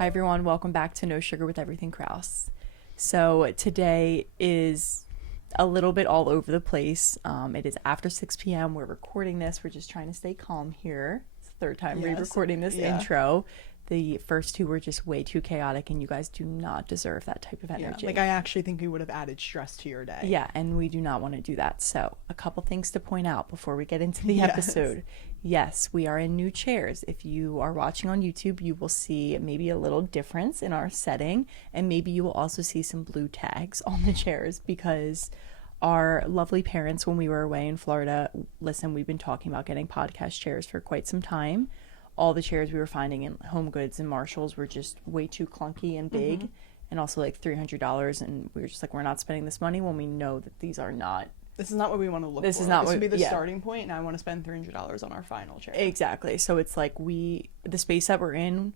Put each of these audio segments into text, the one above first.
Hi everyone, welcome back to No Sugar with Everything Krause. So today is a little bit all over the place. It is after 6 p.m. We're recording this. We're just trying to stay calm here. It's the third time re-recording this intro. The first two were just way too chaotic, and you guys do not deserve that type of energy. Like, I actually think we would have added stress to your day. Yeah, and we do not want to do that. So a couple things to point out before we get into the episode. Yes, we are in new chairs. If you are watching on YouTube, you will see maybe a little difference in our setting, and maybe you will also see some blue tags on the chairs because our lovely parents, when we were away in Florida, listen, we've been talking about getting podcast chairs for quite some time. All the chairs we were finding in Home Goods and Marshalls were just way too clunky and big, and also like $300, and we were just like, we're not spending this money when we know that these are not. This is not what we want to look for. This is not this what would be the starting point, and I want to spend $300 on our final chair. Exactly. So it's like the space that we're in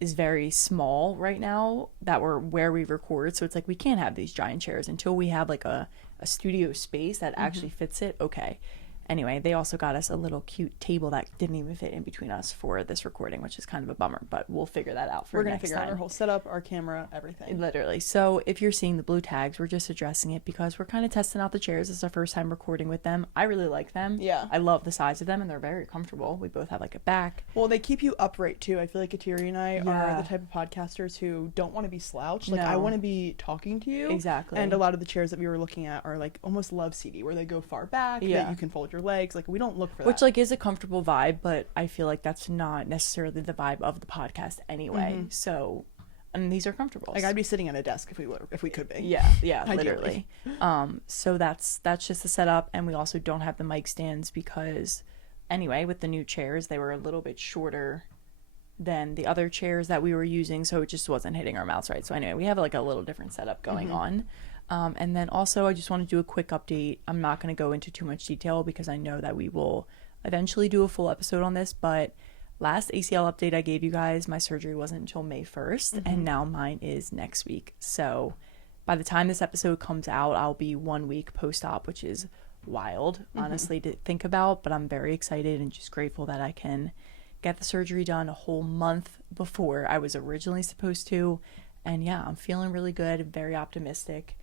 is very small right now, that we're where we record. So it's like we can't have these giant chairs until we have like a studio space that actually fits it. Okay. Anyway, they also got us a little cute table that didn't even fit in between us for this recording, which is kind of a bummer, but we'll figure that out for next time. We're going to figure out our whole setup, our camera, everything. Literally. So if you're seeing the blue tags, we're just addressing it because we're kind of testing out the chairs. It's our first time recording with them. I really like them. Yeah. I love the size of them, and they're very comfortable. We both have like a back. Well, they keep you upright too. I feel like Kateri and I are the type of podcasters who don't want to be slouched. Like, I want to be talking to you. Exactly. And a lot of the chairs that we were looking at are like almost love seaty, where they go far back, that you can fold your legs. Like, we don't look for that. Which like is a comfortable vibe, but I feel like that's not necessarily the vibe of the podcast anyway. So, and these are comfortable. Like, I'd be sitting at a desk if we could be. Yeah, literally. So that's just the setup, and we also don't have the mic stands because anyway, with the new chairs, they were a little bit shorter than the other chairs that we were using, so it just wasn't hitting our mouths right. So anyway, we have like a little different setup going on. And then also I just want to do a quick update. I'm not going to go into too much detail because I know that we will eventually do a full episode on this, but last ACL update I gave you guys, my surgery wasn't until May 1st, and now mine is next week. So by the time this episode comes out, I'll be 1 week post-op, which is wild, honestly, to think about, but I'm very excited and just grateful that I can get the surgery done a whole month before I was originally supposed to. And yeah, I'm feeling really good, very optimistic.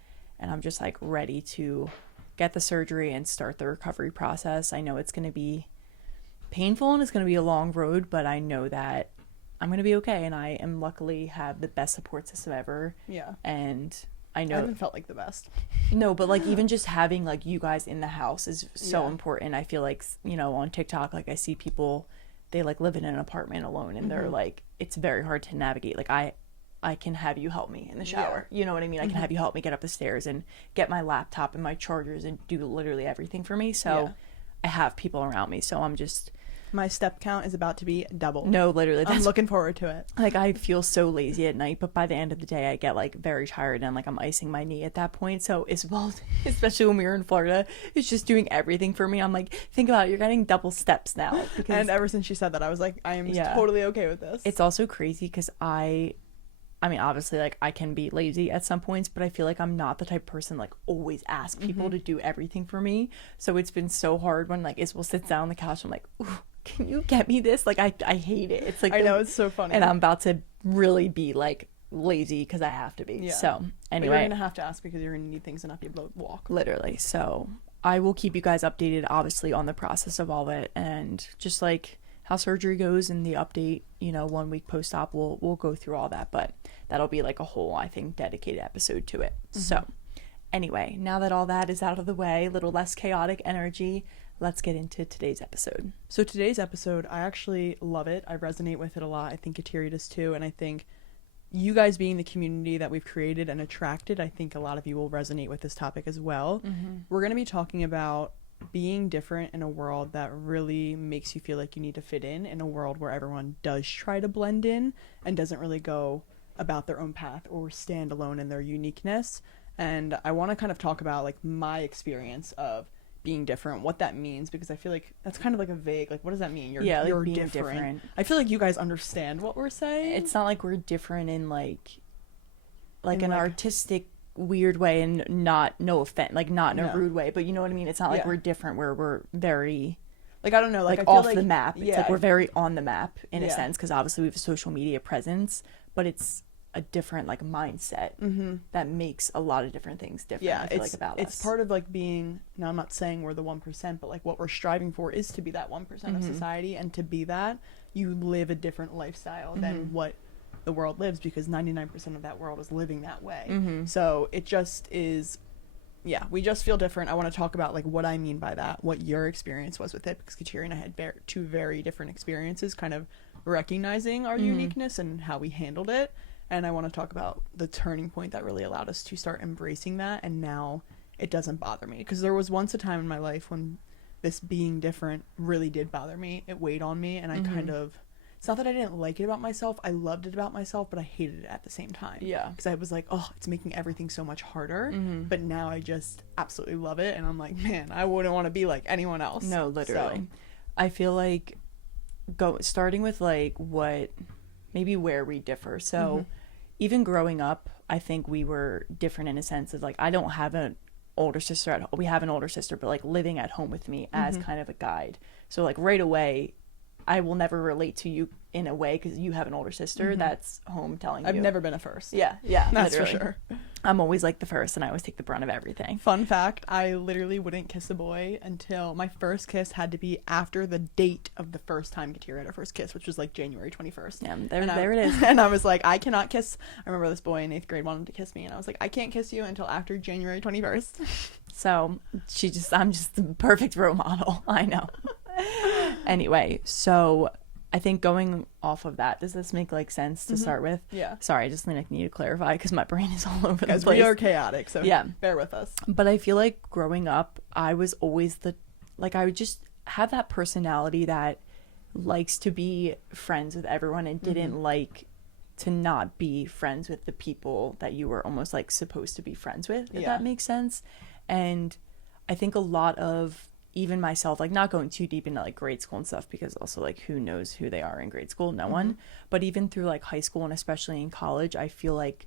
And I'm just like ready to get the surgery and start the recovery process. I know it's going to be painful and it's going to be a long road, but I know that I'm going to be okay. And I am luckily have the best support system ever. Yeah. And I know. I haven't felt like the best. No, but like even just having like you guys in the house is so important. I feel like, you know, on TikTok, like I see people, they like live in an apartment alone and they're like, it's very hard to navigate. Like I can have you help me in the shower. You know what I mean? I can have you help me get up the stairs and get my laptop and my chargers and do literally everything for me. So I have people around me. So I'm just... My step count is about to be double. No, literally. I'm looking forward to it. Like, I feel so lazy at night, but by the end of the day, I get, like, very tired and, like, I'm icing my knee at that point. So Isabel, especially when we were in Florida, is just doing everything for me. I'm like, think about it. You're getting double steps now. And ever since she said that, I was like, I am totally okay with this. It's also crazy because I mean, obviously, like, I can be lazy at some points, but I feel like I'm not the type of person, like, always ask people to do everything for me. So it's been so hard when, like, Isabel sits down on the couch. I'm like, ooh, can you get me this? Like, I hate it. It's like... I know, it's so funny. And I'm about to really be, like, lazy because I have to be. Yeah. So, anyway. But you're going to have to ask because you're going to need things to not be able to walk. Literally. So, I will keep you guys updated, obviously, on the process of all of it. And just, like... how surgery goes and the update, you know, 1 week post-op, we'll go through all that, but that'll be like a whole, I think, dedicated episode to it. So anyway, now that all that is out of the way, a little less chaotic energy, let's get into today's episode. So today's episode, I actually love it. I resonate with it a lot. I think Kateri does too, and I think you guys being the community that we've created and attracted, I think a lot of you will resonate with this topic as well. We're going to be talking about being different in a world that really makes you feel like you need to fit in a world where everyone does try to blend in and doesn't really go about their own path or stand alone in their uniqueness. And I want to kind of talk about like my experience of being different, what that means, because I feel like that's kind of like a vague, like, what does that mean? You're being different. I feel like you guys understand what we're saying. It's not like we're different in like an artistic weird way, and not, no offense, like not in a rude way, but you know what I mean? It's not like we're different where we're very Like, I don't know, like I feel off like the map. It's yeah, like we're very on the map in a Yeah. sense because obviously we have a social media presence, but it's a different like mindset that makes a lot of different things different. yeah, I feel like about it's us. part of like being, now I'm not saying we're the 1%, but like what we're striving for is to be that 1% of society, and to be that, you live a different lifestyle than what the world lives, because 99% of that world is living that way. So it just is, yeah, we just feel different. I want to talk about like what I mean by that, what your experience was with it, because Kateri and I had two very different experiences, kind of recognizing our uniqueness and how we handled it. And I want to talk about the turning point that really allowed us to start embracing that, and now it doesn't bother me. Because there was once a time in my life when this being different really did bother me. It weighed on me, and I kind of, it's not that I didn't like it about myself, I loved it about myself, but I hated it at the same time. Yeah. Because I was like, oh, it's making everything so much harder. But now I just absolutely love it, and I'm like, man, I wouldn't want to be like anyone else. No, literally. So, I feel like starting with like what maybe where we differ. So even growing up, I think we were different in a sense of like I don't have an older sister at home. We have an older sister, but like living at home with me as kind of a guide. So like right away, I will never relate to you in a way because you have an older sister that's home telling you. I've never been a first. Yeah, That's literally. for sure. I'm always like the first, and I always take the brunt of everything. Fun fact, I literally wouldn't kiss a boy until my first kiss had to be after the date of the first time Kateri had her first kiss, which was like January 21st. Yeah, there it is. And I was like, I cannot kiss. I remember this boy in 8th grade wanted to kiss me, and I was like, I can't kiss you until after January 21st. So I'm just the perfect role model. I know. Anyway, so I think going off of that, does this make like sense to start with? Yeah. Sorry, I just like need to clarify because my brain is all over the Guys, place. we are chaotic, so Yeah. bear with us. But I feel like growing up, I was always I would just have that personality that likes to be friends with everyone and didn't like to not be friends with the people that you were almost like supposed to be friends with, if that makes sense. And I think a lot of even myself, like not going too deep into like grade school and stuff, because also like who knows who they are in grade school? No one. But even through like high school and especially in college, I feel like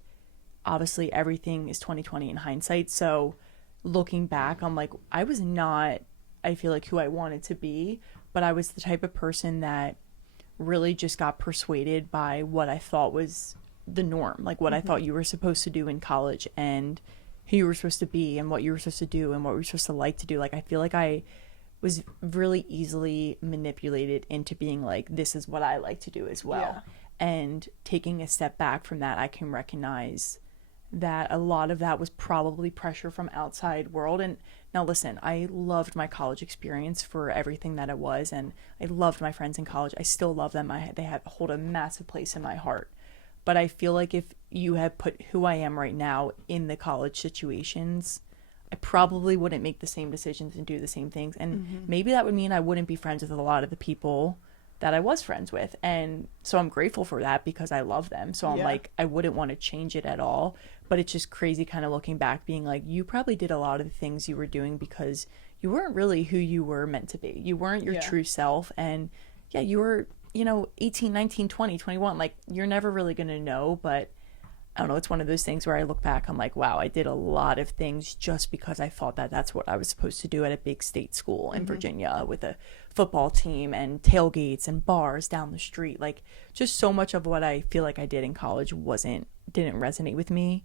obviously everything is 2020 in hindsight. So looking back, I'm like, I was not, I feel like who I wanted to be, but I was the type of person that really just got persuaded by what I thought was the norm, like what I thought you were supposed to do in college and who you were supposed to be and what you were supposed to do and what we were supposed to like to do. Like, I feel like I was really easily manipulated into being like, this is what I like to do as well. And taking a step back from that, I can recognize that a lot of that was probably pressure from outside world. And now listen, I loved my college experience for everything that it was, and I loved my friends in college. I still love them. They hold a massive place in my heart. But I feel like if you had put who I am right now in the college situations, I probably wouldn't make the same decisions and do the same things. And maybe that would mean I wouldn't be friends with a lot of the people that I was friends with. And so I'm grateful for that because I love them. So I'm like, I wouldn't want to change it at all. But it's just crazy kind of looking back, being like, you probably did a lot of the things you were doing because you weren't really who you were meant to be. You weren't your true self. And you were, 18, 19, 20, 21. Like, you're never really going to know. But I don't know. It's one of those things where I look back, I'm like, wow, I did a lot of things just because I thought that that's what I was supposed to do at a big state school in Virginia with a football team and tailgates and bars down the street. Like, just so much of what I feel like I did in college didn't resonate with me,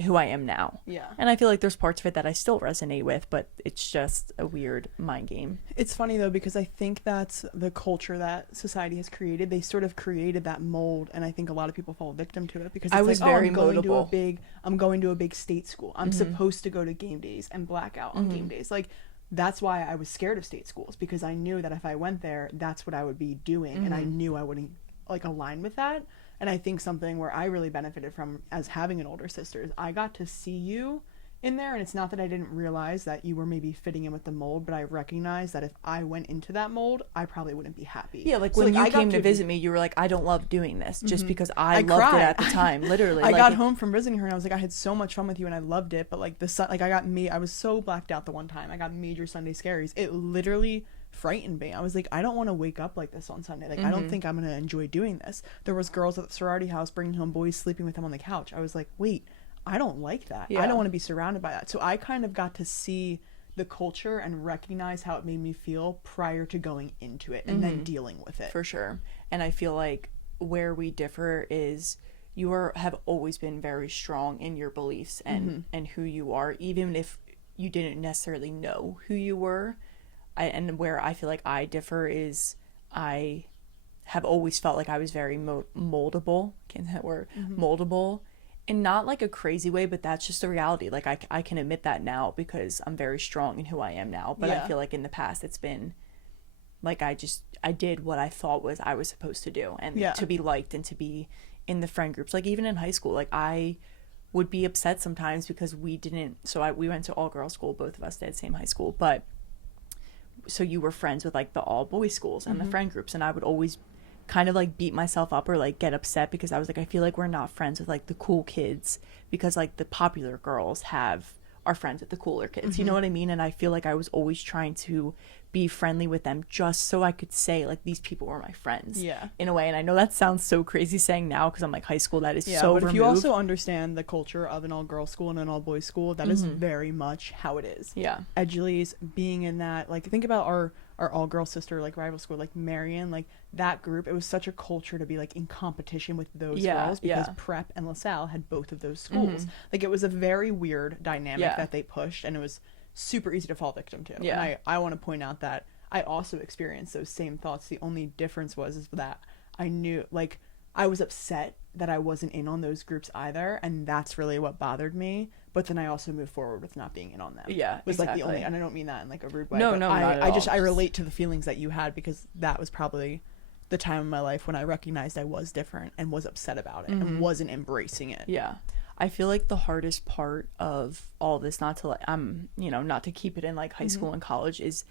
who I am now. Yeah. And I feel like there's parts of it that I still resonate with, but it's just a weird mind game. It's funny though, because I think that's the culture that society has created. They sort of created that mold, and I think a lot of people fall victim to it because it's I was like, very I'm going moldable. I'm going to a big state school. I'm supposed to go to game days and black out on game days. Like, that's why I was scared of state schools, because I knew that if I went there, that's what I would be doing, and I knew I wouldn't like align with that. And I think something where I really benefited from as having an older sister is I got to see you in there, and it's not that I didn't realize that you were maybe fitting in with the mold, but I recognized that if I went into that mold, I probably wouldn't be happy. Yeah, like so, when like, you came to visit me, you were like, I don't love doing this just because I loved cried. it at the time, literally. I like, got home from visiting her and I was like, I had so much fun with you and I loved it, but like the sun, like I was so blacked out the one time. I got major Sunday scaries. It literally frightened me. I was like, I don't want to wake up like this on Sunday. Like, I don't think I'm going to enjoy doing this. There was girls at the sorority house bringing home boys, sleeping with them on the couch. I was like, wait, I don't like that. I don't want to be surrounded by that. So I kind of got to see the culture and recognize how it made me feel prior to going into it and then dealing with it. For sure. And I feel like where we differ is have always been very strong in your beliefs and who you are, even if you didn't necessarily know who you were. And where I feel like I differ is I have always felt like I was very moldable. Can't say that word. Moldable. In not like a crazy way, but that's just the reality. Like I can admit that now because I'm very strong in who I am now. But I feel like in the past it's been like I did what I thought I was supposed to do, and to be liked and to be in the friend groups. Like even in high school, like I would be upset sometimes because we went to all girls school. Both of us did, same high school, but so you were friends with like the all boys schools and the friend groups, and I would always kind of like beat myself up or like get upset because I was like, I feel like we're not friends with like the cool kids because like the popular girls are friends with the cooler kids. You know what I mean? And I feel like I was always trying to be friendly with them just so I could say like these people were my friends in a way. And I know that sounds so crazy saying now because I'm like high school, that is so but removed. if you also understand the culture of an all girls school and an all boys school, that is very much how it is. Edgeley's being in that, like think about our all girl sister like rival school, like Marion, like that group, it was such a culture to be like in competition with those girls because Prep and LaSalle had both of those schools. Like it was a very weird dynamic that they pushed, and it was super easy to fall victim to. And I want to point out that I also experienced those same thoughts. The only difference is that I knew, like, I was upset that I wasn't in on those groups either, and that's really what bothered me. But then I also moved forward with not being in on them. Was like the only, and I don't mean that in like a rude way. No, but not at all. I relate to the feelings that you had because that was probably the time in my life when I recognized I was different and was upset about it and wasn't embracing it. I feel like the hardest part of all this, not to not to keep it in like high school and college, is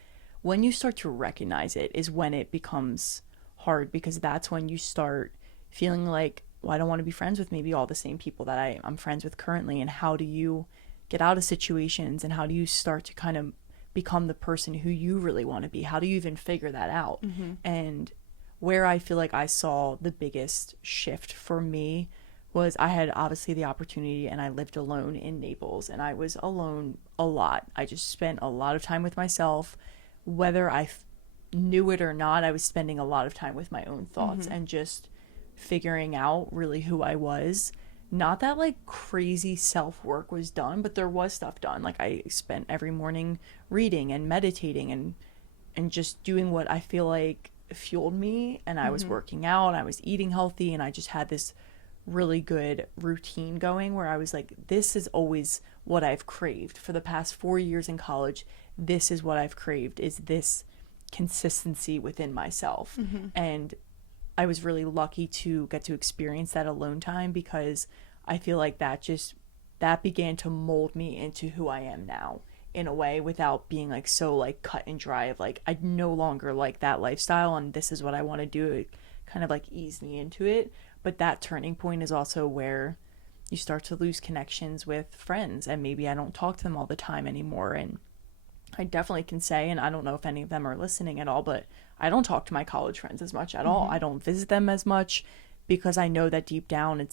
when you start to recognize it is when it becomes hard, because that's when you start feeling like, well, I don't want to be friends with maybe all the same people that I'm friends with currently. And how do you get out of situations, and how do you start to kind of become the person who you really want to be? How do you even figure that out? And where I feel like I saw the biggest shift for me was I had obviously the opportunity, and I lived alone in Naples, and I was alone a lot. I just spent a lot of time with myself. Whether I knew it or not, I was spending a lot of time with my own thoughts and just figuring out really who I was. Not that like crazy self-work was done, but there was stuff done. Like I spent every morning reading and meditating and just doing what I feel like fueled me. And I was working out, I was eating healthy, and I just had this really good routine going where I was like, this is always what I've craved for the past 4 years in college. This is what I've craved, is this consistency within myself. And I was really lucky to get to experience that alone time, because I feel like that began to mold me into who I am now in a way, without being like so like cut and dry of like, I no longer like that lifestyle and this is what I want to do. It kind of like eased me into it. But that turning point is also where you start to lose connections with friends, and maybe I don't talk to them all the time anymore. And I definitely can say, and I don't know if any of them are listening at all, but I don't talk to my college friends as much at all. I don't visit them as much, because I know that deep down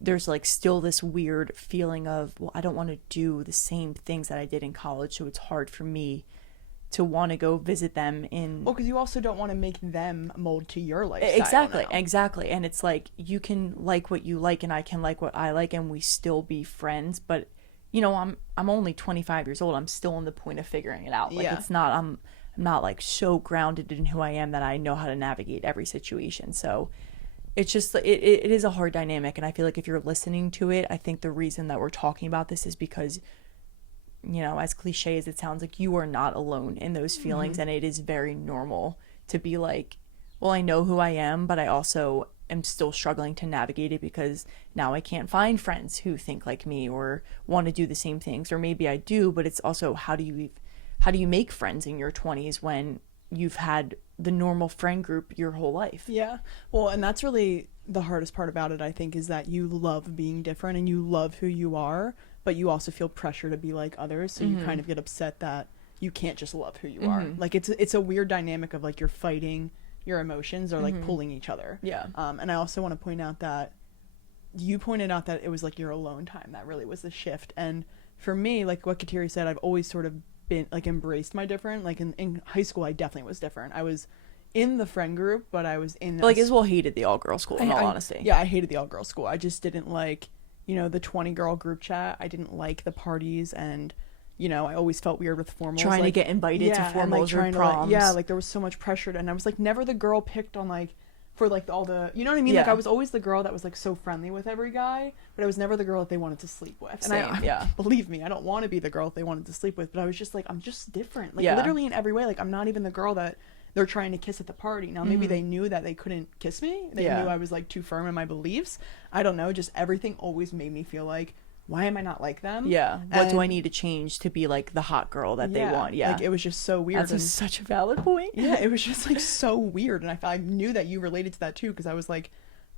there's like still this weird feeling of, well, I don't want to do the same things that I did in college, so it's hard for me to want to go visit them in... Well, because you also don't want to make them mold to your lifestyle. Exactly. And it's like, you can like what you like and I can like what I like, and we still be friends. But, you know, I'm only 25 years old. I'm still in the point of figuring it out. Like, it's not... I'm not like so grounded in who I am that I know how to navigate every situation. So it's just, it is a hard dynamic. And I feel like if you're listening to it, I think the reason that we're talking about this is because, you know, as cliche as it sounds, like, you are not alone in those feelings. And it is very normal to be like, well, I know who I am, but I also am still struggling to navigate it, because now I can't find friends who think like me or want to do the same things. Or maybe I do, but it's also, how do you make friends in your 20s when you've had the normal friend group your whole life? Yeah. Well, and that's really the hardest part about it, I think, is that you love being different and you love who you are, but you also feel pressure to be like others. So you kind of get upset that you can't just love who you are. Like, it's a weird dynamic of like, you're fighting your emotions or like pulling each other. Yeah. And I also want to point out that you pointed out that it was like your alone time that really was the shift. And for me, like what Kateri said, I've always sort of been like embraced my different. Like in high school I definitely was different. I was in the friend group, but I was in But, like, as well hated the all-girl school, in all honesty. Yeah, I hated the all girl school. I just didn't like, you know, the 20 girl group chat. I didn't like the parties, and you know, I always felt weird with formals. Trying to get invited to formals or proms. Like there was so much pressure, and I was like never the girl picked on like for like all the, you know what I mean? Yeah. Like I was always the girl that was like so friendly with every guy, but I was never the girl that they wanted to sleep with. And Same, believe me, I don't want to be the girl that they wanted to sleep with, but I was just like, I'm just different. Like Yeah. literally in every way. Like I'm not even the girl that they're trying to kiss at the party. Now maybe they knew that they couldn't kiss me. They knew I was like too firm in my beliefs. I don't know. Just everything always made me feel like, why am I not like them? Yeah. What do I need to change to be like the hot girl that they want? Yeah. Like it was just so weird. That's such a valid point. Yeah, it was just like so weird. And I knew that you related to that too, because I was like,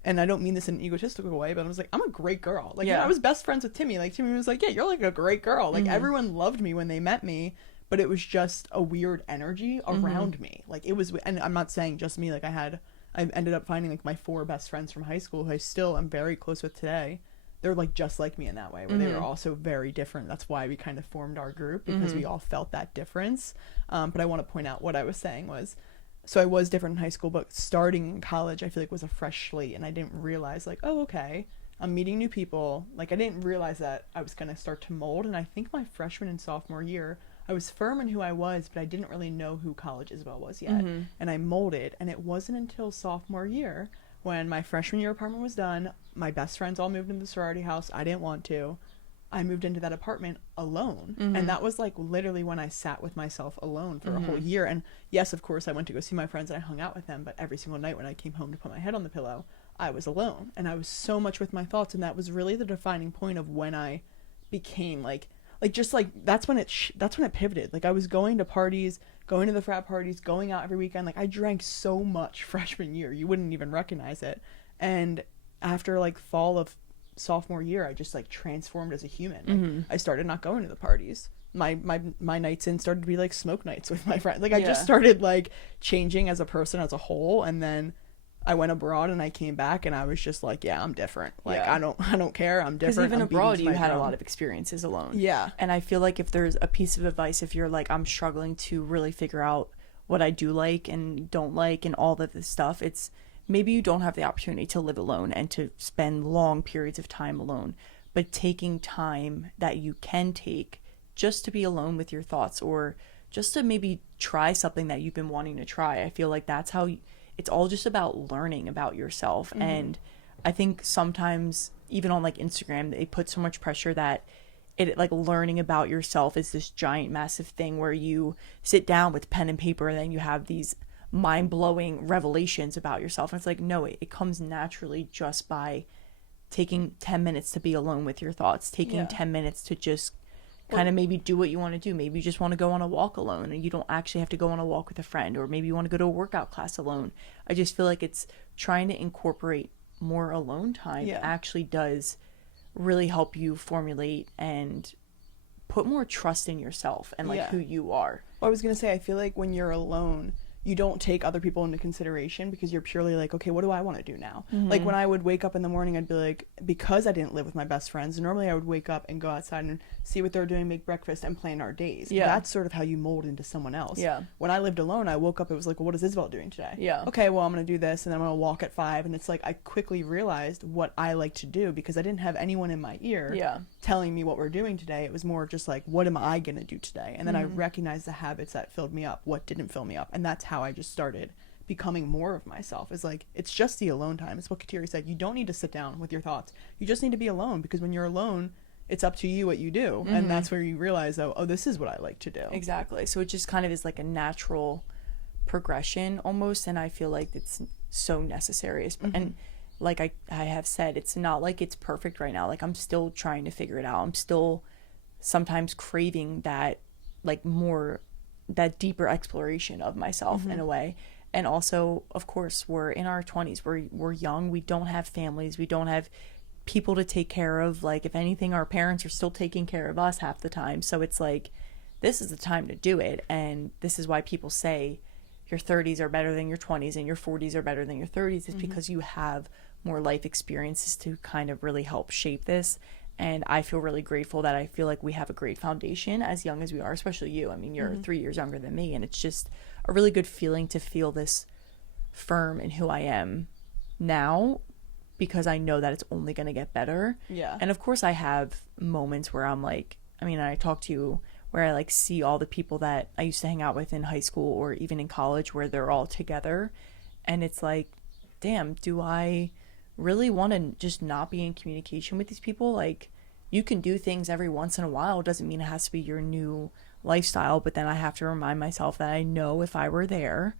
and I don't mean this in an egotistical way, but I was like, I'm a great girl. Like, you know, I was best friends with Timmy. Like Timmy was like, yeah, you're like a great girl. Like everyone loved me when they met me, but it was just a weird energy around me. Like it was, and I'm not saying just me. Like I ended up finding like my 4 best friends from high school who I still am very close with today. They're like just like me in that way, where they were also very different. That's why we kind of formed our group, because we all felt that difference. But I want to point out what I was saying was, so I was different in high school, but starting in college, I feel like was a fresh slate, and I didn't realize like, oh, okay, I'm meeting new people. Like I didn't realize that I was going to start to mold. And I think my freshman and sophomore year, I was firm in who I was, but I didn't really know who College Isabel was yet. And I molded, and it wasn't until sophomore year, when my freshman year apartment was done, my best friends all moved into the sorority house. I didn't want to. I moved into that apartment alone. And that was like literally when I sat with myself alone for a whole year. And yes, of course, I went to go see my friends and I hung out with them, but every single night when I came home to put my head on the pillow, I was alone. And I was so much with my thoughts. And that was really the defining point of when I became like just like that's when it pivoted. Like I was going to parties, going to the frat parties, going out every weekend. Like I drank so much freshman year, you wouldn't even recognize it. And after like fall of sophomore year, I just like transformed as a human. Like I started not going to the parties. My nights in started to be like smoke nights with my friends. Like I just started like changing as a person as a whole. And then I went abroad and I came back and I was just like, yeah, I'm different. Like I don't care. I'm different. Because even abroad, you had a lot of experiences alone. Yeah. And I feel like if there's a piece of advice, if you're like, I'm struggling to really figure out what I do like and don't like and all of this stuff, it's maybe you don't have the opportunity to live alone and to spend long periods of time alone, but taking time that you can take just to be alone with your thoughts, or just to maybe try something that you've been wanting to try. I feel like that's how it's all just about learning about yourself. And I think sometimes even on like Instagram, they put so much pressure that it like learning about yourself is this giant massive thing where you sit down with pen and paper and then you have these mind-blowing revelations about yourself. And it's like, no, it comes naturally just by taking 10 minutes to be alone with your thoughts, taking 10 minutes to just kind of maybe do what you want to do. Maybe you just want to go on a walk alone and you don't actually have to go on a walk with a friend, or maybe you want to go to a workout class alone. I just feel like it's trying to incorporate more alone time actually does really help you formulate and put more trust in yourself and like who you are. Well, I was going to say, I feel like when you're alone, you don't take other people into consideration because you're purely like, okay, what do I want to do now? Like when I would wake up in the morning, I'd be like, because I didn't live with my best friends, normally I would wake up and go outside and see what they're doing, make breakfast and plan our days. That's sort of how you mold into someone else. When I lived alone, I woke up, it was like, well, what is Isabel doing today? Okay, well, I'm going to do this and then I'm going to walk at 5. And it's like, I quickly realized what I like to do because I didn't have anyone in my ear telling me what we're doing today. It was more just like, what am I going to do today? And then I recognized the habits that filled me up, what didn't fill me up. And that's how I just started becoming more of myself. Is like, it's just the alone time. It's what Kateri said. You don't need to sit down with your thoughts. You just need to be alone, because when you're alone, it's up to you what you do. And that's where you realize, oh, this is what I like to do. Exactly. So it just kind of is like a natural progression almost. And I feel like it's so necessary. And like I have said, it's not like it's perfect right now. Like I'm still trying to figure it out. I'm still sometimes craving that like more, that deeper exploration of myself in a way. And also, of course, we're in our 20s. We're young. We don't have families. We don't have people to take care of. Like, if anything, our parents are still taking care of us half the time. So it's like, this is the time to do it. And this is why people say your 30s are better than your 20s and your 40s are better than your 30s. It's because you have more life experiences to kind of really help shape this. And I feel really grateful that I feel like we have a great foundation as young as we are, especially you. I mean, you're 3 years younger than me, and it's just a really good feeling to feel this firm in who I am now, because I know that it's only going to get better. Yeah. And of course I have moments where I'm like, I mean, I talk to you where I like see all the people that I used to hang out with in high school or even in college where they're all together, and it's like, damn, do I really want to just not be in communication with these people? Like, you can do things every once in a while, doesn't mean it has to be your new lifestyle, but then I have to remind myself that I know if I were there,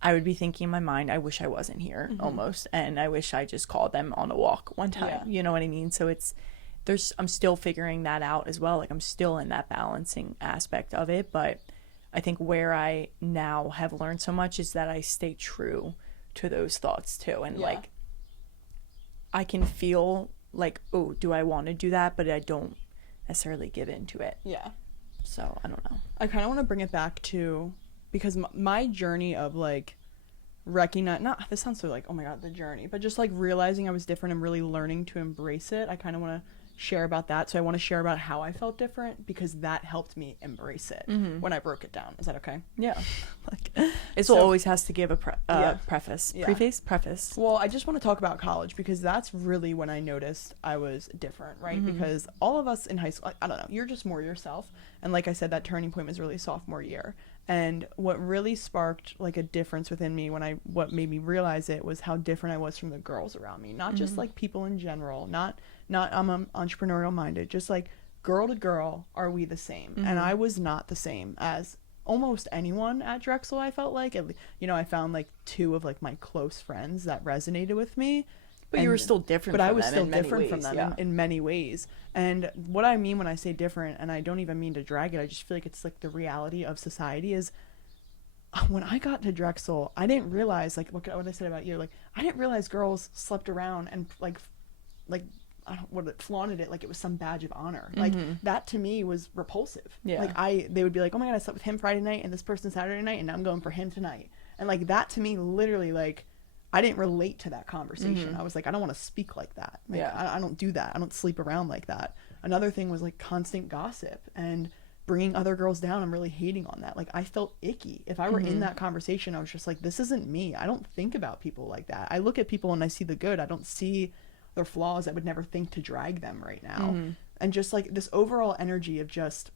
I would be thinking in my mind, I wish I wasn't here, almost, and I wish I just called them on a walk one time. Yeah. You know what I mean? So I'm still figuring that out as well. Like, I'm still in that balancing aspect of it, but I think where I now have learned so much is that I stay true to those thoughts too, and like, I can feel like, oh, do I want to do that, but I don't necessarily give in to it. Yeah. So I don't know. I kind of want to bring it back to, because my journey of like recognize, not, this sounds so like, oh my god, the journey, but just like realizing I was different and really learning to embrace it. I kind of want to share about that. So I want to share about how I felt different, because that helped me embrace it when I broke it down. Is that okay? Yeah. Like, It always has to give a preface. Yeah. Preface. Well, I just want to talk about college, because that's really when I noticed I was different, right? Because all of us in high school, I don't know, you're just more yourself. And like I said, that turning point was really sophomore year. And what really sparked like a difference within me what made me realize it was how different I was from the girls around me. Not just like people in general, not I'm entrepreneurial minded, just like girl to girl, are we the same? And I was not the same as almost anyone at Drexel. I felt like, I found like 2 of like my close friends that resonated with me. But you were still different But from I was them still in many different from ways, them yeah. in many ways. And what I mean when I say different, and I don't even mean to drag it, I just feel like it's like the reality of society is, when I got to Drexel, I didn't realize, like what I said about you, like I didn't realize girls slept around and like I don't what it flaunted it like it was some badge of honor. Like that to me was repulsive. Yeah. Like they would be like, oh my god, I slept with him Friday night and this person Saturday night, and now I'm going for him tonight. And like that to me, literally, like I didn't relate to that conversation. I was like, I don't want to speak like that. Like, Yeah. I don't do that. I don't sleep around like that. Another thing was like constant gossip and bringing other girls down. I'm really hating on that. Like I felt icky. If I were in that conversation, I was just like, this isn't me. I don't think about people like that. I look at people and I see the good. I don't see their flaws. I would never think to drag them right now. And just like this overall energy of just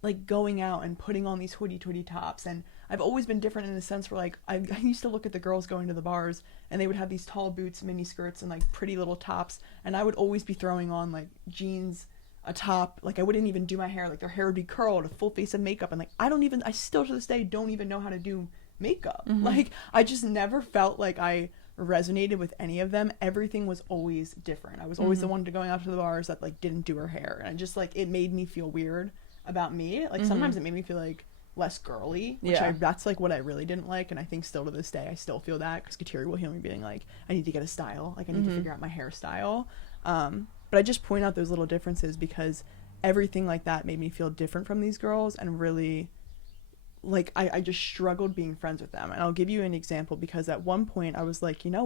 like going out and putting on these hoodie tops. And I've always been different in the sense where like I used to look at the girls going to the bars and they would have these tall boots, mini skirts, and like pretty little tops, and I would always be throwing on like jeans, a top. Like I wouldn't even do my hair. Like their hair would be curled, a full face of makeup, and like I still to this day don't even know how to do makeup. Like I just never felt like I resonated with any of them. Everything was always different. I was always the one going out to the bars that like didn't do her hair, and I just like it made me feel weird about me. Like sometimes it made me feel like less girly, which that's like what I really didn't like. And I think still to this day I still feel that, because Kateri will hear me being like, I need to get a style, like I need to figure out my hairstyle. But I just point out those little differences because everything like that made me feel different from these girls, and really like I just struggled being friends with them. And I'll give you an example, because at one point I was like, you know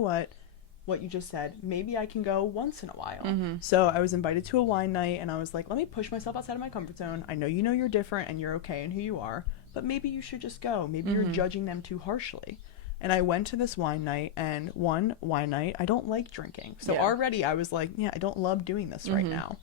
what you just said, maybe I can go once in a while. So I was invited to a wine night, and I was like, let me push myself outside of my comfort zone. I know you're different and you're okay in who you are, but maybe you should just go. Maybe you're judging them too harshly. And I went to this wine night, and one wine night, I don't like drinking. So already I was like, I don't love doing this right now.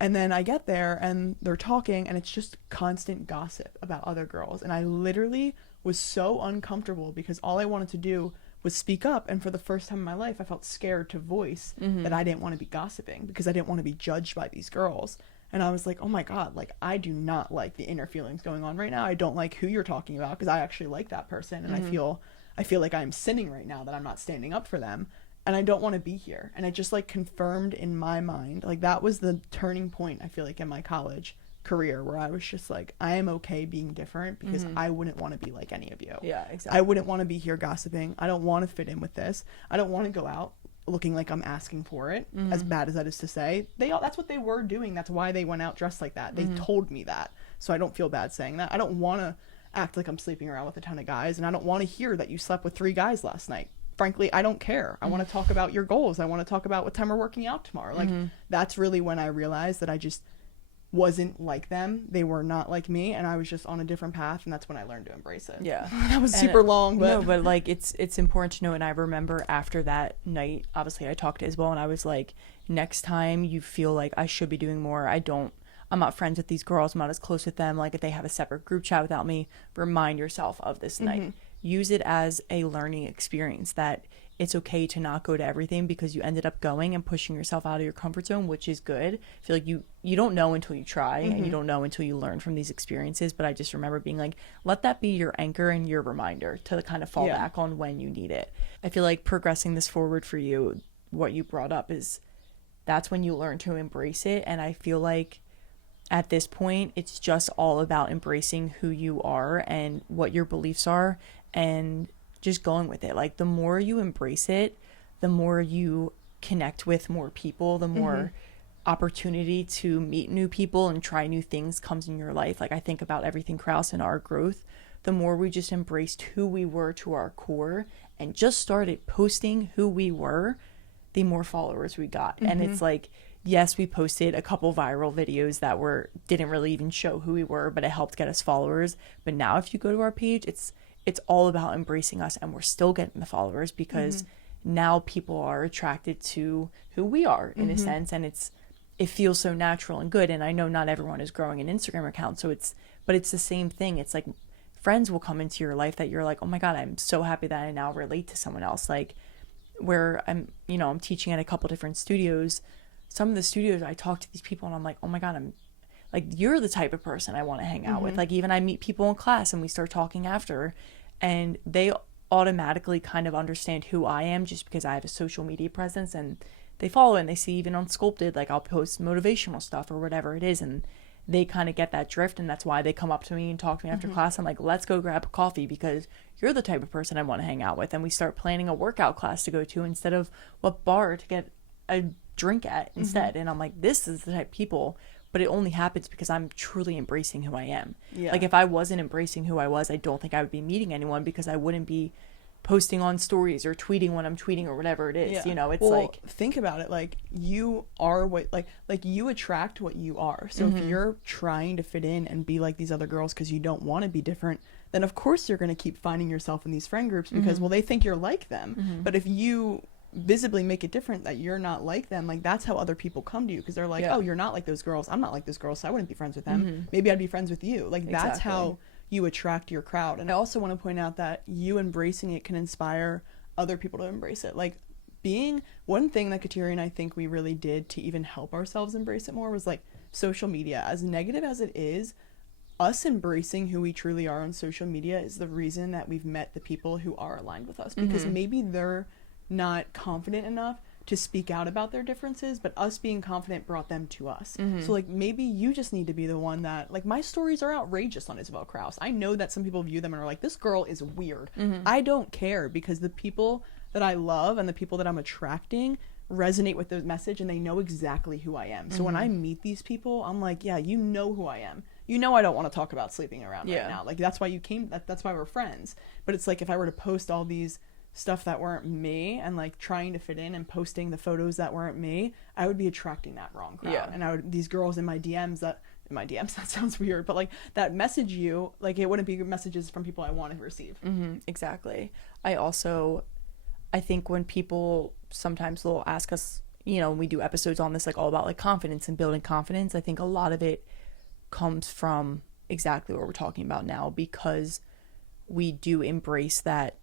And then I get there and they're talking, and it's just constant gossip about other girls. And I literally was so uncomfortable, because all I wanted to do was speak up. And for the first time in my life, I felt scared to voice that I didn't want to be gossiping, because I didn't want to be judged by these girls. And I was like, oh my God, like I do not like the inner feelings going on right now. I don't like who you're talking about, because I actually like that person. And I feel like I'm sinning right now that I'm not standing up for them. And I don't want to be here. And it just like confirmed in my mind, like that was the turning point, I feel like, in my college career, where I was just like, I am okay being different, because I wouldn't want to be like any of you. Yeah, exactly. I wouldn't want to be here gossiping. I don't want to fit in with this. I don't want to go out looking like I'm asking for it, as bad as that is to say. That's what they were doing. That's why they went out dressed like that. They told me that. So I don't feel bad saying that. I don't want to act like I'm sleeping around with a ton of guys, and I don't want to hear that you slept with 3 guys last night. frankly, I don't care. I want to talk about your goals. I want to talk about what time we're working out tomorrow. Like, that's really when I realized that I just wasn't like them. They were not like me, and I was just on a different path, and that's when I learned to embrace it. Yeah. That was super long, but no, but like it's important to know. And I remember after that night, obviously I talked to Isabel, and I was like, next time you feel like I should be doing more, I'm not friends with these girls, I'm not as close with them, like if they have a separate group chat without me, remind yourself of this night. Use it as a learning experience, that it's okay to not go to everything because you ended up going and pushing yourself out of your comfort zone, which is good. I feel like you don't know until you try, and you don't know until you learn from these experiences. But I just remember being like, let that be your anchor and your reminder to kind of fall back on when you need it. I feel like progressing this forward for you, what you brought up is that's when you learn to embrace it. And I feel like at this point, it's just all about embracing who you are and what your beliefs are, and just going with it. Like, the more you embrace it, the more you connect with more people, the more opportunity to meet new people and try new things comes in your life. Like, I think about everything Krause and our growth. The more we just embraced who we were to our core and just started posting who we were, the more followers we got. And it's like, yes, we posted a couple viral videos that didn't really even show who we were, but it helped get us followers. But now if you go to our page, it's all about embracing us, and we're still getting the followers because now people are attracted to who we are in a sense, and it feels so natural and good. And I know not everyone is growing an Instagram account, but it's the same thing. It's like friends will come into your life that you're like, oh my God, I'm so happy that I now relate to someone else. Like, where I'm teaching at a couple different studios. Some of the studios, I talk to these people and I'm like, oh my God, I'm like, you're the type of person I want to hang out with. Like, even I meet people in class and we start talking after, and they automatically kind of understand who I am just because I have a social media presence, and they follow it, and they see even on Sculpted, like I'll post motivational stuff or whatever it is, and they kind of get that drift, and that's why they come up to me and talk to me after class. I'm like, let's go grab a coffee because you're the type of person I want to hang out with. And we start planning a workout class to go to instead of what bar to get a drink at instead. And I'm like, this is the type of people, but it only happens because I'm truly embracing who I am. Yeah. Like, if I wasn't embracing who I was, I don't think I would be meeting anyone, because I wouldn't be posting on stories or tweeting when I'm tweeting or whatever it is. Yeah. You know, it's like, think about it. Like, you are what, like you attract what you are. So if you're trying to fit in and be like these other girls because you don't want to be different, then of course you're going to keep finding yourself in these friend groups because, well, they think you're like them. But if you visibly make it different, that you're not like them, like, that's how other people come to you, because they're like, oh, you're not like those girls, I'm not like those girls, so I wouldn't be friends with them. Maybe I'd be friends with you. Like, that's how you attract your crowd. And I also want to point out that you embracing it can inspire other people to embrace it. Like, being one thing that Kateri and I think we really did to even help ourselves embrace it more was, like, social media. As negative as it is, us embracing who we truly are on social media is the reason that we've met the people who are aligned with us, because maybe they're not confident enough to speak out about their differences, but us being confident brought them to us. So, like, maybe you just need to be the one that, like, my stories are outrageous on Isabel Krause. I know that some people view them and are like, this girl is weird. I don't care, because the people that I love and the people that I'm attracting resonate with the message, and they know exactly who I am. So when I meet these people, I'm like, yeah, you know who I am. You know I don't want to talk about sleeping around right now. Like, that's why you came, that's why we're friends. But it's like, if I were to post all these stuff that weren't me and, like, trying to fit in and posting the photos that weren't me, I would be attracting that wrong crowd. And these girls in my DMs, that sounds weird, but, like, that message you, like, it wouldn't be messages from people I want to receive. Exactly. I think when people sometimes they'll ask us, you know, we do episodes on this, like, all about, like, confidence and building confidence. I think a lot of it comes from exactly what we're talking about now, because we do embrace that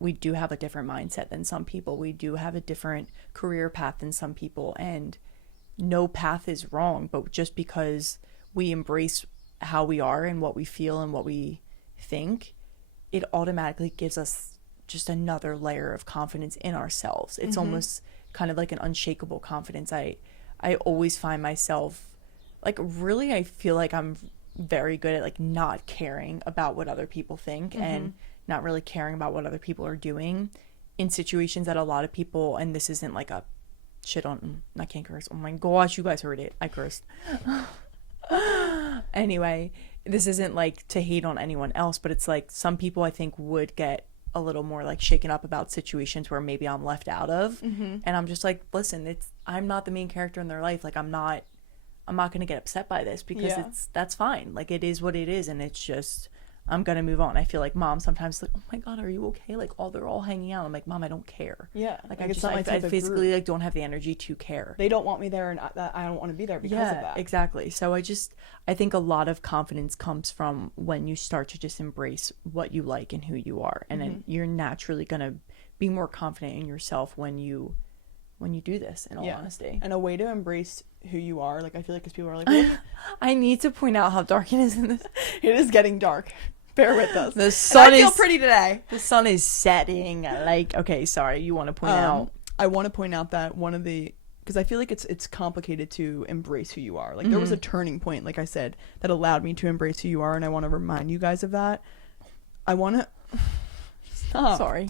we do have a different mindset than some people. We do have a different career path than some people, and no path is wrong, but just because we embrace how we are and what we feel and what we think, it automatically gives us just another layer of confidence in ourselves. It's almost kind of like an unshakable confidence. I always find myself, like, really, I feel like I'm very good at, like, not caring about what other people think and not really caring about what other people are doing in situations that a lot of people, and this isn't like a shit on, I can't curse, oh my gosh, you guys heard it, I cursed. Anyway, this isn't like to hate on anyone else, but it's like some people I think would get a little more like shaken up about situations where maybe I'm left out of. And I'm just like, listen, I'm not the main character in their life. Like I'm not going to get upset by this because that's fine. Like it is what it is, and it's just I'm going to move on. I feel like mom sometimes like, oh my God, are you okay? Like they're all hanging out. I'm like, Mom, I don't care. Yeah. Like I physically like don't have the energy to care. They don't want me there, and I don't want to be there because of that. Exactly. So I think a lot of confidence comes from when you start to just embrace what you like and who you are. And then you're naturally going to be more confident in yourself when you do this, in all honesty. And a way to embrace who you are, like I feel like because people are like, I need to point out how dark it is in this. It is getting dark. Bear with us. The sun I feel pretty today. The sun is setting. Like, okay, sorry. You want to point out? I want to point out that one of the, because I feel like it's complicated to embrace who you are. Like there was a turning point, like I said, that allowed me to embrace who you are, and I want to remind you guys of that. I want to stop. Sorry.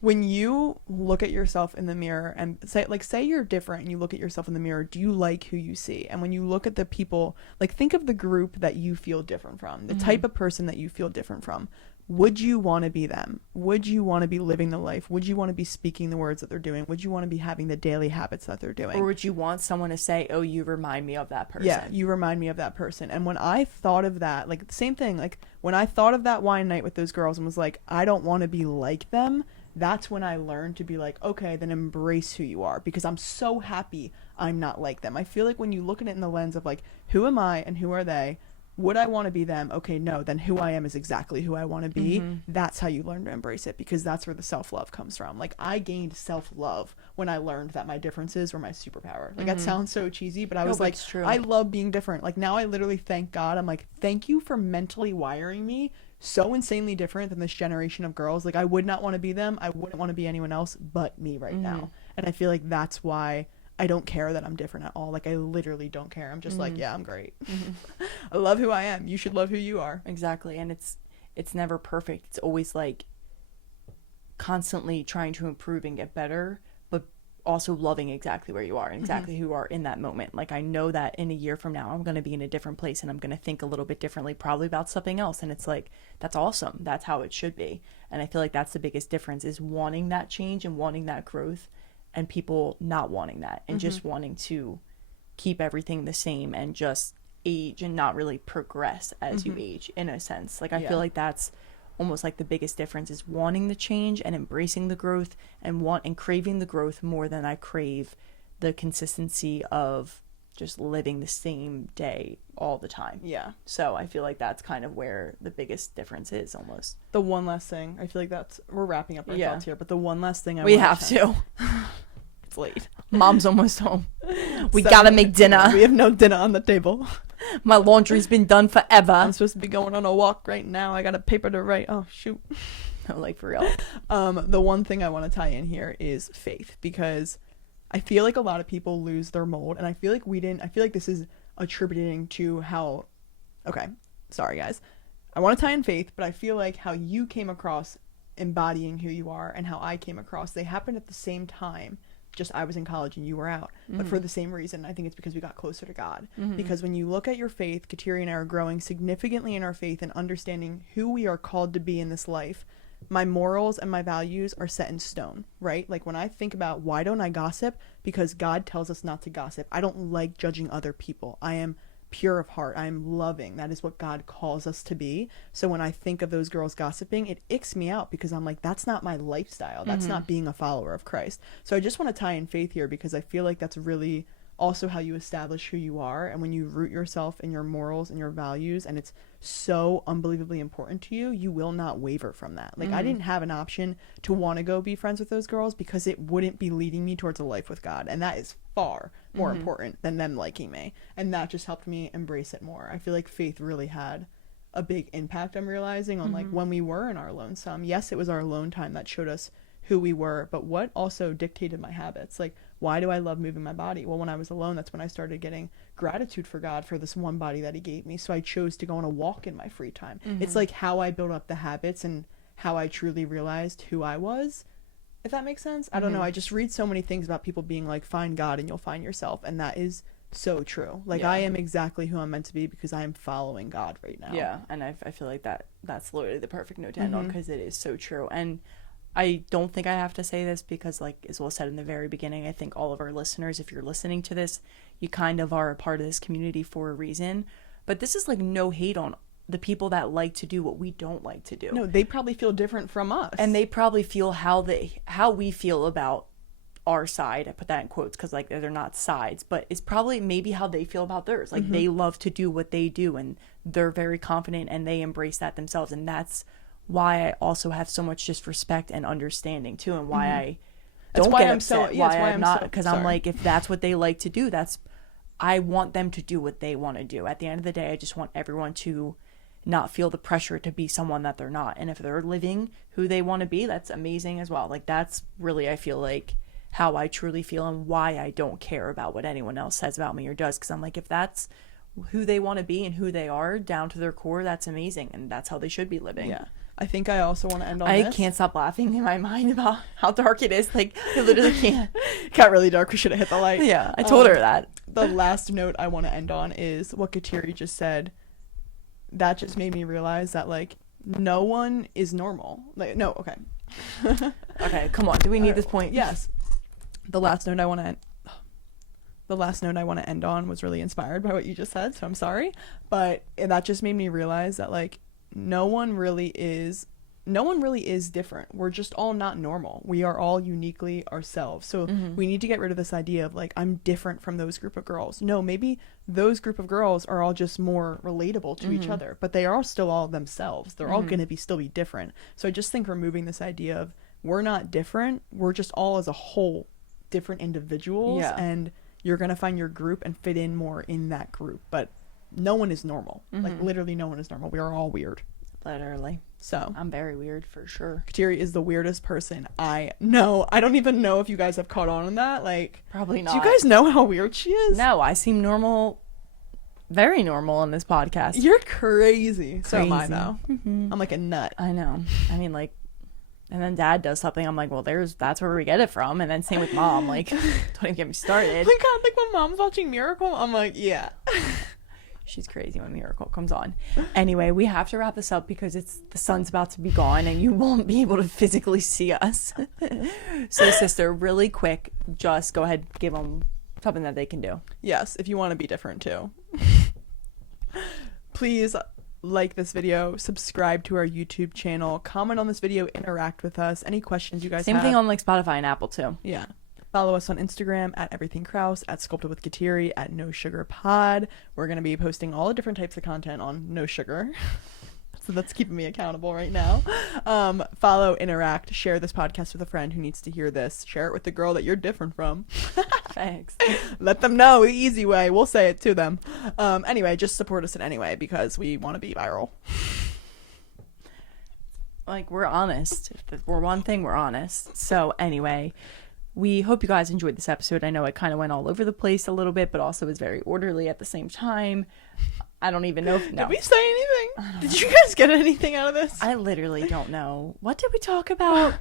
When you look at yourself in the mirror and say you're different and you look at yourself in the mirror, do you like who you see? And when you look at the people, like think of the group that you feel different from, the type of person that you feel different from. Would you want to be them? Would you want to be living the life? Would you want to be speaking the words that they're doing? Would you want to be having the daily habits that they're doing? Or would you want someone to say, oh, you remind me of that person? Yeah, you remind me of that person. And when I thought of that, like the same thing, like when I thought of that wine night with those girls and was like, I don't want to be like them, that's when I learned to be like, okay, then embrace who you are, because I'm so happy I'm not like them. I feel like when you look at it in the lens of like, who am I and who are they? Would I want to be them? Okay, no, then who I am is exactly who I want to be. That's how you learn to embrace it, because that's where the self-love comes from. Like I gained self-love when I learned that my differences were my superpower. Like that sounds so cheesy, but I was like, I love being different. Like now I literally thank God. I'm like, thank you for mentally wiring me so insanely different than this generation of girls. Like I would not want to be them. I wouldn't want to be anyone else but me right now. And I feel like that's why I don't care that I'm different at all. Like I literally don't care. I'm just like, yeah, I'm great. I love who I am. You should love who you are. Exactly. And it's never perfect. It's always like constantly trying to improve and get better, but also loving exactly where you are and exactly who you are in that moment. Like I know that in a year from now I'm going to be in a different place and I'm going to think a little bit differently probably about something else, and it's like that's awesome. That's how it should be. And I feel like that's the biggest difference, is wanting that change and wanting that growth, and people not wanting that and just wanting to keep everything the same and just age and not really progress as you age, in a sense. Like I feel like that's almost like the biggest difference, is wanting the change and embracing the growth and craving the growth more than I crave the consistency of just living the same day all the time. Yeah. So I feel like that's kind of where the biggest difference is, almost. The one last thing, I feel like we're wrapping up our thoughts here, but the one last thing we have to. It's late. Mom's almost home. We gotta make dinner. We have no dinner on the table. My laundry's been done forever. I'm supposed to be going on a walk right now. I got a paper to write. Oh, shoot. No, like for real. The one thing I want to tie in here is faith, because I feel like a lot of people lose their mold, and I feel like this is attributing to how, okay, sorry guys. I want to tie in faith, but I feel like how you came across embodying who you are and how I came across, they happened at the same time. Just I was in college and you were out, but for the same reason. I think it's because we got closer to God. Because when you look at your faith, Kateri and I are growing significantly in our faith and understanding who we are called to be in this life. My morals and my values are set in stone, right? Like when I think about why don't I gossip? Because God tells us not to gossip. I don't like judging other people. I am pure of heart. I am loving. That is what God calls us to be. So when I think of those girls gossiping, it icks me out, because I'm like, that's not my lifestyle. That's not being a follower of Christ. So I just want to tie in faith here, because I feel like that's really also how you establish who you are. And when you root yourself in your morals and your values, and it's so unbelievably important to you, you will not waver from that. Like I didn't have an option to want to go be friends with those girls, because it wouldn't be leading me towards a life with God, and that is far more important than them liking me. And that just helped me embrace it more. I feel like faith really had a big impact, I'm realizing, on like when we were in our lonesome. Yes, it was our alone time that showed us who we were, but what also dictated my habits. Like, why do I love moving my body? Well, when I was alone, that's when I started getting gratitude for God for this one body that he gave me. So I chose to go on a walk in my free time. It's like how I built up the habits and how I truly realized who I was, if that makes sense. I don't know. I just read so many things about people being like, find God and you'll find yourself. And that is so true. Like I am exactly who I'm meant to be, because I am following God right now. Yeah. And I feel like that's literally the perfect note to end on, Mhm. because it is so true. And I don't think I have to say this because, like as well said in the very beginning, I think all of our listeners, if you're listening to this, you kind of are a part of this community for a reason. But this is like no hate on the people that like to do what we don't like to do. No, they probably feel different from us. And they probably feel how we feel about our side. I put that in quotes because like they're not sides, but it's probably maybe how they feel about theirs. Like they love to do what they do and they're very confident and they embrace that themselves. And that's why I also have so much just respect and understanding too, and why I don't why get I'm upset. so- yeah, that's why why I'm I'm not, so- because I'm sorry. like, if that's what they like to do, I want them to do what they want to do. At the end of the day, I just want everyone to not feel the pressure to be someone that they're not. And if they're living who they want to be, that's amazing as well. Like that's really, I feel like, how I truly feel and why I don't care about what anyone else says about me or does. Because I'm like, if that's who they want to be and who they are down to their core, that's amazing. And that's how they should be living. Yeah. I think I also want to end on I this. can't stop laughing in my mind about how dark it is. Like, I literally can't. Got really dark. We should have hit the light. Yeah, I told her that. The last note I want to end on is what Kateri just said. That just made me realize that, like, no one is normal. Like, no, okay. Okay, come on. Do we need this point? Yes. The last note I want to end on was really inspired by what you just said, so I'm sorry. But that just made me realize that, like, no one really is different. We're just all not normal. We are all uniquely ourselves. So we need to get rid of this idea of like, I'm different from those group of girls. No, maybe those group of girls are all just more relatable to each other, but they are still all themselves. They're all going to still be different. So I just think removing this idea of we're not different. We're just all as a whole different individuals. Yeah. And you're going to find your group and fit in more in that group. But no one is normal. Like literally no one is normal. We are all weird. Literally. So I'm very weird for sure. Kateri is the weirdest person I know. I don't even know if you guys have caught on that. Like, Probably not. do you guys know how weird she is? No, I seem normal, very normal on this podcast. You're crazy. So am I, Crazy. though. I'm like a nut. I know. I mean, like, and then dad does something. I'm like, well, that's where we get it from. And then same with mom. Like, don't even get me started. Oh my god, like when mom's watching Miracle, I'm like, yeah. She's crazy when Miracle comes on. Anyway, we have to wrap this up because the sun's about to be gone and you won't be able to physically see us. So, sister, really quick, just go ahead, give them something that they can do. Yes, if you want to be different too. Please like this video, subscribe to our YouTube channel, comment on this video, interact with us. Any questions you guys Same have. thing on like Spotify and Apple too. Yeah. Follow us on Instagram at Everything Krause, at Sculpted with Kateri, at No Sugar Pod. We're going to be posting all the different types of content on No Sugar. So that's keeping me accountable right now. Follow, interact, share this podcast with a friend who needs to hear this. Share it with the girl that you're different from. Thanks. Let them know the easy way. We'll say it to them. Anyway, just support us in any way because we want to be viral. Like, we're honest. If we're one thing, we're honest. So anyway, we hope you guys enjoyed this episode. I know it kind of went all over the place a little bit, but also was very orderly at the same time. I don't even know if... No. Did we say anything? Did you guys get anything out of this? I literally don't know. What did we talk about?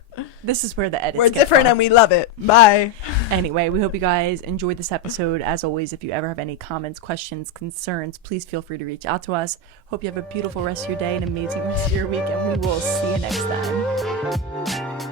This is where the edits We're get different fun. and we love it. Bye. Anyway, we hope you guys enjoyed this episode. As always, if you ever have any comments, questions, concerns, please feel free to reach out to us. Hope you have a beautiful rest of your day, an amazing rest of your week, and we will see you next time.